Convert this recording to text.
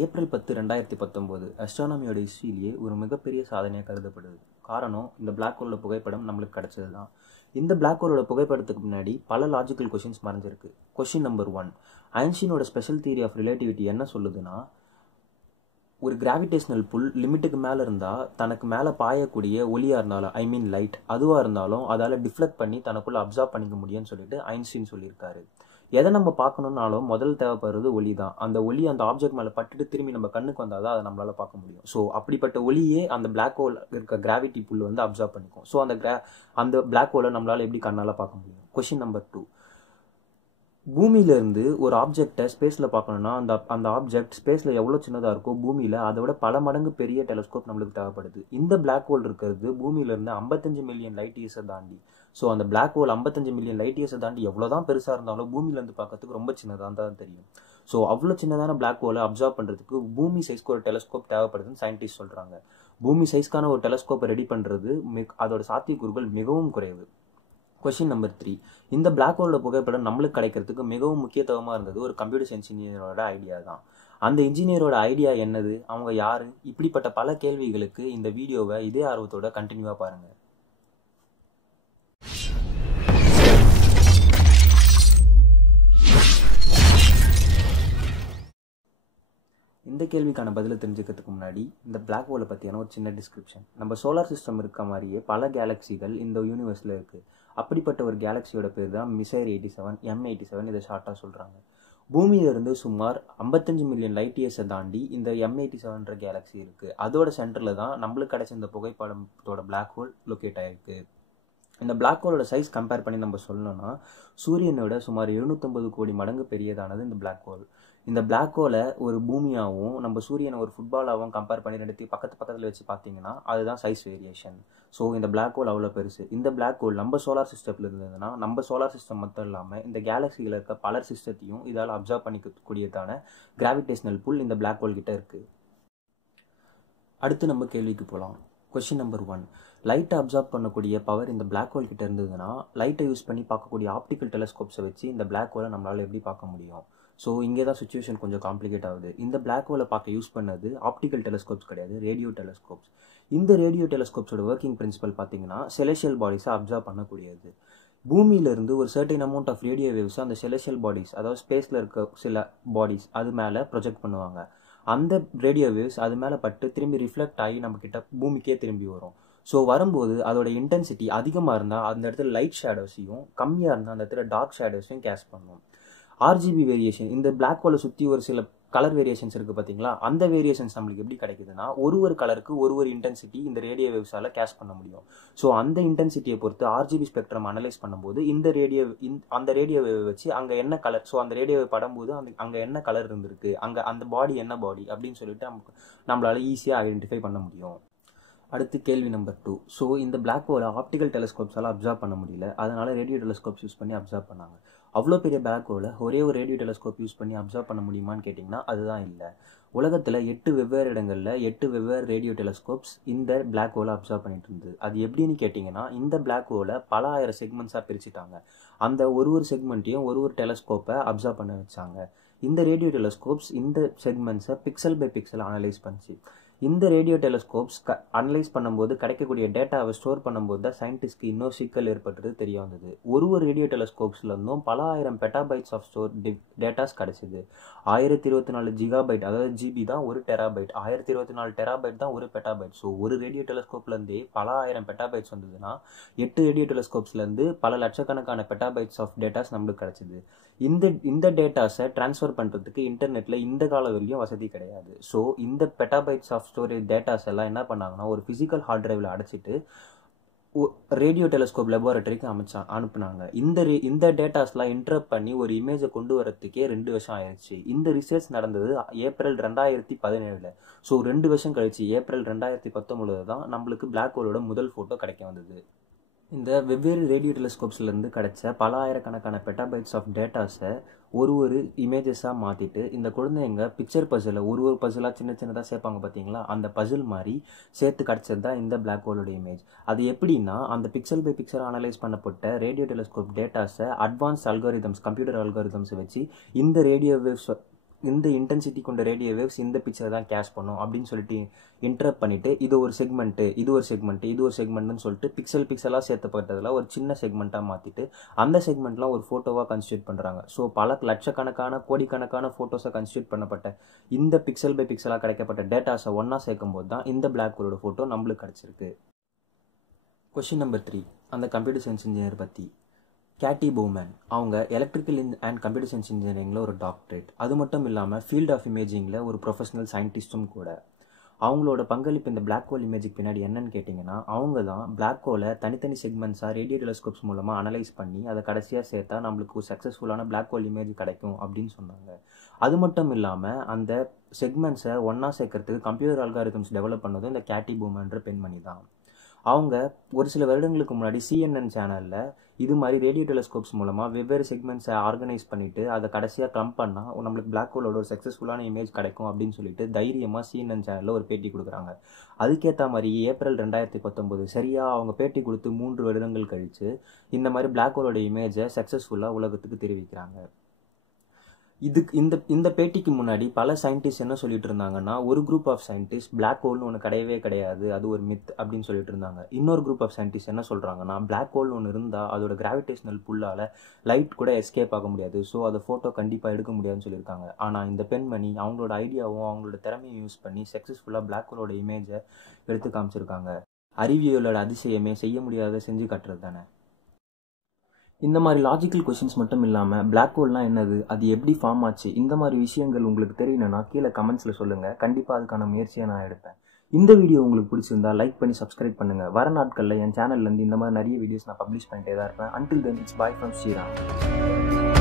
April 10, 2019 அஸ்ட்ரானமியோட ஹிஸ்ட்ரியிலேயே ஒரு மிகப்பெரிய சாதனையாக கருதப்படுது. காரணம், இந்த பிளாக் ஹோலோட புகைப்படம் நம்மளுக்கு கிடைச்சது தான். இந்த பிளாக் ஹோலோட புகைப்படத்துக்கு முன்னாடி பல லாஜிக்கல் கொஷின்ஸ் மறைஞ்சிருக்கு. கொஷின் நம்பர் 1, ஐன்ஸ்டீனோட ஸ்பெஷல் தியரி ஆஃப் ரிலேட்டிவிட்டி என்ன சொல்லுதுன்னா, ஒரு கிராவிடேஷனல் புல் லிமிட்டுக்கு மேலே இருந்தால் தனக்கு மேலே பாயக்கூடிய ஒளியாக இருந்தாலும், ஐ மீன் லைட், அதுவாக இருந்தாலும் அதால் டிஃப்ளெக்ட் பண்ணி தனக்குள்ளே அப்சார்ப் பண்ணிக்க முடியும்னு சொல்லிட்டு ஐன்ஸ்டீன் சொல்லியிருக்காரு. எதை நம்ம பார்க்கணுன்னாலும் முதல் தேவைப்படுறது ஒளி தான். அந்த ஒளி அந்த ஆப்ஜெக்ட் மேலே பட்டுட்டு திரும்பி நம்ம கண்ணுக்கு வந்தால் தான் அதை நம்மளால் பார்க்க முடியும். ஸோ அப்படிப்பட்ட ஒளியே அந்த பிளாக் ஹோல் இருக்க கிராவிட்டி புல் வந்து அப்சார்ப் பண்ணிக்கும். ஸோ அந்த பிளாக் ஹோலை நம்மளால் எப்படி கண்ணால் பார்க்க முடியும்? கொஷின் நம்பர் 2, பூமியிலேருந்து ஒரு ஆப்ஜெக்டை ஸ்பேஸில் பார்க்கணுன்னா அந்த ஆப்ஜெக்ட் ஸ்பேஸில் எவ்வளோ சின்னதாக இருக்கோ பூமியில் அதை விட பல மடங்கு பெரிய டெலஸ்கோப் நம்மளுக்கு தேவைப்படுது. இந்த பிளாக் ஹோல் இருக்கிறது பூமியிலேருந்து 55 மில்லியன் லைட் இயர்ஸை தாண்டி. ஸோ அந்த பிளாக் ஹோல் 55 மில்லியன் லைட் இயர்ஸை தாண்டி எவ்வளோ தான் பெருசாக இருந்தாலும் பூமியிலேருந்து பார்க்கறதுக்கு ரொம்ப சின்னதாக தான் தெரியும். ஸோ அவ்வளோ சின்னதான பிளாக் ஹோலை அப்சார்ப் பண்ணுறதுக்கு பூமி சைஸ்க்கு ஒரு டெலஸ்கோப் தேவைப்படுதுன்னு சயின்டிஸ்ட் சொல்கிறாங்க. பூமி சைஸ்க்கான ஒரு டெலஸ்கோப்பை ரெடி பண்ணுறது அதோட சாத்தியக்கூறுகள் மிகவும் குறைவு. கொஷின் நம்பர் 3, இந்த பிளாக் ஹோலோட புகைப்படம் நம்மளுக்கு கிடைக்கிறதுக்கு மிகவும் முக்கியத்துவமாக இருந்தது ஒரு கம்ப்யூட்டர் சயின்ஸ் இன்ஜினியரோட ஐடியா தான். அந்த இன்ஜினியரோட ஐடியா என்னது, அவங்க யார், இப்படிப்பட்ட பல கேள்விகளுக்கு இந்த வீடியோவை இதே ஆர்வத்தோட கண்டினியூவாக பாருங்கள். இந்த கேள்விக்கான பதிலை தெரிஞ்சுக்கிறதுக்கு முன்னாடி இந்த பிளாக் ஹோலை பற்றியான ஒரு சின்ன டிஸ்கிரிப்ஷன். நம்ம சோலார் சிஸ்டம் இருக்க மாதிரியே பல கேலக்சிகள் இந்த யூனிவர்ஸில் இருக்குது. அப்படிப்பட்ட ஒரு கேலக்சியோட பேர் தான் மிசைர் 87, M87, இதை ஷார்ட்டாக சொல்கிறாங்க. பூமியிலிருந்து சுமார் 55 மில்லியன் லைட் இயர்ஸை தாண்டி இந்த M87ன்ற கேலக்சி இருக்குது. அதோட சென்டரில் தான் நம்மளுக்கு கிடைச்ச இந்த புகைப்படத்தோட பிளாக் ஹோல் லொக்கேட் ஆகிருக்கு. இந்த பிளாக் ஹோலோட சைஸ் கம்பேர் பண்ணி நம்ம சொல்லணும்னா சூரியனோட சுமார் 750 கோடி மடங்கு பெரியதானது இந்த பிளாக் ஹோல். இந்த பிளாக் ஹோலை ஒரு பூமியாகவும் நம்ம சூரியனை ஒரு ஃபுட்பாலாகவும் கம்பேர் பண்ணி ரெண்டு பக்கத்தில் வச்சு பார்த்தீங்கன்னா அதுதான் சைஸ் வேரியேஷன். ஸோ இந்த பிளாக் ஹோல் அவ்வளோ பெருசு. இந்த பிளாக் ஹோல் நம்ம சோலார் சிஸ்டத்தில் இருந்ததுன்னா நம்ம சோலார் சிஸ்டம் மட்டும் இல்லாமல் இந்த கேலக்சியில் இருக்க பல சிஸ்டத்தையும் இதால் அப்சர்வ் பண்ணிக்கக்கூடியதான கிராவிடேஷனல் புல் இந்த பிளாக் ஹோல் கிட்ட இருக்குது. அடுத்து நம்ம கேள்விக்கு போகலாம். கொஷின் நம்பர் 1, லைட்டை அப்சார்ப் பண்ணக்கூடிய பவர் இந்த பிளாக் ஹோல் கிட்ட இருந்ததுன்னா லைட்டை யூஸ் பண்ணி பார்க்கக்கூடிய ஆப்டிக்கல் டெலஸ்கோப்ஸை வச்சு இந்த பிளாக் ஹோலை நம்மளால் எப்படி பார்க்க முடியும்? ஸோ இங்கே தான் சுச்சுவேஷன் கொஞ்சம் காம்ப்ளிகேட் ஆகுது. இந்த பிளாக் ஹோலை பார்க்க யூஸ் பண்ணது ஆப்டிக்கல் டெலஸ்கோப்ஸ் கிடையாது, ரேடியோ டெலஸ்கோப்ஸ். இந்த ரேடியோ டெலஸ்கோப்ஸோட ஒர்க்கிங் பிரின்சிபல் பார்த்தீங்கன்னா செலெஷியல் பாடிஸை அப்சர்வ் பண்ணக்கூடியது. பூமியிலிருந்து ஒரு certain amount of radio waves அந்த செலெஷியல் பாடிஸ், அதாவது ஸ்பேஸில் இருக்க சில பாடிஸ் அது மேலே ப்ரொஜெக்ட் பண்ணுவாங்க. அந்த ரேடியோ வேவ்ஸ் அது மேலே பட்டு திரும்பி ரிஃப்ளெக்ட் ஆகி நம்மக்கிட்ட பூமிக்கே திரும்பி வரும். ஸோ வரும்போது அதோட இன்டென்சிட்டி அதிகமாக இருந்தால் அந்த இடத்துல லைட் ஷேடோஸையும், கம்மியாக இருந்தால் அந்த இடத்துல டார்க் ஷேடோஸையும் கேஸ்ட் பண்ணும். ஆர்ஜிபி வேரியேஷன், இந்த பிளாக் ஹோலை சுற்றி ஒரு சில கலர் வேரியேஷன்ஸ் இருக்குது பார்த்தீங்களா, அந்த வேரியேஷன்ஸ் நம்மளுக்கு எப்படி கிடைக்குதுன்னா ஒரு கலருக்கு ஒரு இன்டென்சிட்டி இந்த ரேடியோ வேவ்ஸால் கேஸ்ட் பண்ண முடியும். ஸோ அந்த இன்டென்சிட்டியை பொறுத்து ஆர்ஜிபி ஸ்பெக்ட்ரம் அனலைஸ் பண்ணும்போது அந்த ரேடியோ வேவ் வச்சு அங்கே என்ன கலர், ஸோ அந்த ரேடியோவை படும்போது அங்கே என்ன கலர் இருந்திருக்கு, அங்கே அந்த பாடி என்ன பாடி அப்படின்னு சொல்லிட்டு நம்மளால் ஈஸியாக ஐடென்டிஃபை பண்ண முடியும். அடுத்து கேள்வி நம்பர் 2, ஸோ இந்த பிளாக் ஹோலை ஆப்டிக்கல் டெலஸ்கோப்ஸால் அப்சர்வ் பண்ண முடியல, அதனால ரேடியோ டெலஸ்கோப்ஸ் யூஸ் பண்ணி அப்சர்வ் பண்ணாங்க. அவ்வளோ பெரிய பிளாக் ஹோலை ஒரே ஒரு ரேடியோ டெலஸ்கோப் யூஸ் பண்ணி அப்சர்வ் பண்ண முடியுமான்னு கேட்டிங்கன்னா அதுதான் இல்லை. உலகத்தில் 8 வெவ்வேறு இடங்களில் 8 வெவ்வேறு ரேடியோ டெலஸ்கோப்ஸ் இந்த பிளாக் ஹோலை அப்சர்வ் பண்ணிட்டு இருந்தது. அது எப்படின்னு கேட்டிங்கன்னா இந்த பிளாக் ஹோலை பல ஆயிரம் செக்மெண்ட்ஸாக பிரிச்சுட்டாங்க. அந்த ஒரு செக்மெண்ட்டையும் ஒரு டெலஸ்கோப்பை அப்சர்வ் பண்ண வச்சாங்க. இந்த ரேடியோ டெலஸ்கோப்ஸ் இந்த செக்மெண்ட்ஸை பிக்சல் பை பிக்சல் அனலைஸ் பண்ணிச்சு. இந்த ரேடியோ டெலஸ்கோப்ஸ் அனலைஸ் பண்ணும்போது கிடைக்கக்கூடிய டேட்டாவை ஸ்டோர் பண்ணும்போது தான் சயின்டிஸ்ட்க்கு இன்னும் சிக்கல் ஏற்பட்டது தெரிய வந்தது. ஒரு ரேடியோ டெலஸ்கோப்ஸ்லேருந்தும் பல ஆயிரம் பெட்டாபைட்ஸ் ஆஃப் ஸ்டோர் டேட்டாஸ் கிடைச்சிது. 1024 ஜிகாபைட், அதாவது ஜிபி தான் ஒரு டெராபைட், 1024 டெராபைட் தான் ஒரு பெட்டாபைட். ஸோ ஒரு ரேடியோ டெலஸ்கோப்லேருந்தே பல ஆயிரம் பெட்டாபைட்ஸ் வந்ததுன்னா 8 ரேடியோ டெலஸ்கோப்ஸ்லேருந்து பல லட்சக்கணக்கான பெட்டாபைட்ஸ் ஆஃப் டேட்டாஸ் நம்மளுக்கு கிடைச்சிது. இந்த டேட்டாஸை ட்ரான்ஸ்ஃபர் பண்ணுறதுக்கு இன்டர்நெட்டில் இந்த கால வரையும் வசதி கிடையாது. ஸோ இந்த பெட்டாபைட்ஸ் ஆஃப் ஸ்டோரேஜ் டேட்டாஸ் எல்லாம் என்ன பண்ணாங்கன்னா ஒரு ஃபிசிக்கல் ஹார்ட் டிரைவில் அடைச்சிட்டு ரேடியோ டெலஸ்கோப் லெபார்ட்டரிக்கு அனுப்புனாங்க. இந்த டேட்டாஸ்லாம் இன்டர்ப்ட் பண்ணி ஒரு இமேஜை கொண்டு வரதுக்கே 2 வருஷம் ஆயிடுச்சு. இந்த ரிசர்ச் நடந்தது ஏப்ரல் 2017. ஸோ 2 வருஷம் கழிச்சு ஏப்ரல் 2019 தான் நம்மளுக்கு பிளாக் ஹோலோட முதல் ஃபோட்டோ கிடைக்க வந்தது. இந்த வெவ்வேறு ரேடியோ டெலஸ்கோப்ஸ்லேருந்து கிடைச்ச பல ஆயிரக்கணக்கான பெட்டாபைட்ஸ் ஆஃப் டேட்டாஸை ஒரு இமேஜஸாக மாற்றிட்டு இந்த குழந்தைங்க பிக்சர் பசிலை ஒரு பசிலாக சின்னதாக சேர்ப்பாங்க பார்த்தீங்களா, அந்த பசில் மாதிரி சேர்த்து கிடச்சது தான் இந்த பிளாக் ஹோலோட இமேஜ். அது எப்படின்னா அந்த பிக்சல் பை பிக்சல் அனலைஸ் பண்ணப்பட்ட ரேடியோ டெலஸ்கோப் டேட்டாஸை அட்வான்ஸ் அல்காரிதம்ஸ், கம்ப்யூட்டர் அல்காரிதம்ஸை வச்சு இந்த ரேடியோ வேவ்ஸ் இந்த இன்டென்சிட்டி கொண்ட ரேடியோ வேவ்ஸ் இந்த பிக்சர் தான் கேஷ் பண்ணும் அப்படின்னு சொல்லிட்டு இன்டரப்ட் பண்ணிவிட்டு இது ஒரு செக்மெண்ட்டு, இது ஒரு செக்மெண்ட்டு, இது ஒரு செக்மெண்ட்டுன்னு சொல்லிட்டு பிக்சலாக சேர்த்தப்பட்டதில் ஒரு சின்ன செக்மெண்ட்டாக மாற்றிட்டு அந்த செக்மெண்ட்லாம் ஒரு ஃபோட்டோவாக கன்ஸ்டியூட் பண்ணுறாங்க. ஸோ பல லட்சக்கணக்கான கோடிக்கணக்கான ஃபோட்டோஸை கன்ஸ்டியூட் பண்ணப்பட்ட இந்த பிக்சல் பை பிக்சலாக கிடைக்கப்பட்ட டேட்டாஸை ஒன்றா சேர்க்கும் போது தான் இந்த பிளாக் ஹோலோட ஃபோட்டோ நம்மளுக்கு கிடச்சிருக்கு. கொஷின் நம்பர் 3, அந்த கம்ப்யூட்டர் சயின்ஸ் இன்ஜினியர் பற்றி. கேட்டி பவுமேன் அவங்க எலக்ட்ரிக்கல் அண்ட் கம்ப்யூட்டர் சயின்ஸ் இன்ஜினியரிங்கில் ஒரு டாக்டரேட், அது மட்டும் இல்லாமல் ஃபீல்ட் ஆஃப் இமேஜிங்கில் ஒரு ப்ரொஃபஷனல் சயின்டிஸ்ட்டும் கூட. அவங்களோட பங்களிப்பு இந்த பிளாக் ஹோல் இமேஜுக்கு பின்னாடி என்னன்னு கேட்டிங்கன்னா, அவங்க தான் பிளாக் ஹோலை தனித்தனி செக்மெண்ட்ஸாக ரேடியோ டெலஸ்கோப்ஸ் மூலமாக அனலைஸ் பண்ணி அதை கடைசியாக சேர்த்தா நம்மளுக்கு ஒரு சக்ஸஸ்ஃபுல்லான பிளாக் ஹோல் இமேஜ் கிடைக்கும் அப்படின்னு சொன்னாங்க. அது மட்டும் இல்லாமல் அந்த செக்மெண்ட்ஸை ஒன்றா சேர்க்கறதுக்கு கம்ப்யூட்டர் அல்காரிதம்ஸ் டெவலப் பண்ணதும் இந்த கேட்டி பவுமேன்ற பெண்மணி தான். அவங்க ஒரு சில வருடங்களுக்கு முன்னாடி CNN சேனலில் இது மாதிரி ரேடியோ டெலஸ்கோப்ஸ் மூலமாக வெவ்வேறு செக்மெண்ட்ஸை ஆர்கனைஸ் பண்ணிவிட்டு அதை கடைசியாக க்ளம்ப் பண்ணால் நம்மளுக்கு பிளாக் ஹோலோட ஒரு சக்ஸஸ்ஃபுல்லான இமேஜ் கிடைக்கும் அப்படின்னு சொல்லிட்டு தைரியமாக CNN சேனலில் ஒரு பேட்டி கொடுக்குறாங்க. அதுக்கேற்ற மாதிரி ஏப்ரல் 2019 சரியாக அவங்க பேட்டி கொடுத்து 3 வருடங்கள் கழித்து இந்த மாதிரி பிளாக் ஹோலோட இமேஜை சக்ஸஸ்ஃபுல்லாக உலகத்துக்கு தெரிவிக்கிறாங்க. இந்த பேட்டிக்கு முன்னாடி பல சயின்டிஸ்ட் என்ன சொல்லிட்டு இருந்தாங்கன்னா, ஒரு குரூப் ஆஃப் சயின்டிஸ்ட் பிளாக் ஹோல்னு ஒன்று கிடையவே கிடையாது, அது ஒரு மித் அப்படின்னு சொல்லிட்டு இருந்தாங்க. இன்னொரு குரூப் ஆஃப் சயின்டிஸ்ட் என்ன சொல்கிறாங்கன்னா, பிளாக் ஹோல்னு ஒன்று இருந்தால் அதோட கிராவிடேஷனல் புல்லால் லைட் கூட எஸ்கேப் ஆக முடியாது, ஸோ அதை ஃபோட்டோ கண்டிப்பாக எடுக்க முடியாதுன்னு சொல்லியிருக்காங்க. ஆனால் இந்த பெண்மணி அவங்களோட ஐடியாவும் அவங்களோட திறமையும் யூஸ் பண்ணி சக்ஸஸ்ஃபுல்லாக பிளாக் ஹோலோட இமேஜை எடுத்து காமிச்சிருக்காங்க. அறிவியலோட அதிசயமே செய்ய முடியாத செஞ்சு காட்டுறது தானே. இந்த மாதிரி லாஜிக்கல் கொஷின்ஸ் மட்டும் இல்லாமல் பிளாக் ஹோல்னால் என்னது, அது எப்படி ஃபார்ம் ஆச்சு, இந்த மாதிரி விஷயங்கள் உங்களுக்கு தெரியணும்னா கீழே கமெண்ட்ஸில் சொல்லுங்கள். கண்டிப்பாக அதுக்கான முயற்சியை நான் எடுப்பேன். இந்த வீடியோ உங்களுக்கு பிடிச்சிருந்தா லைக் பண்ணி சப்ஸ்கிரைப் பண்ணுங்கள். வர நாட்களில் என் சேனல்லேருந்து இந்த மாதிரி நிறைய வீடியோஸ் நான் பப்ளிஷ் பண்ணிட்டே தான் இருப்பேன். Until then, it's bye from Sriram.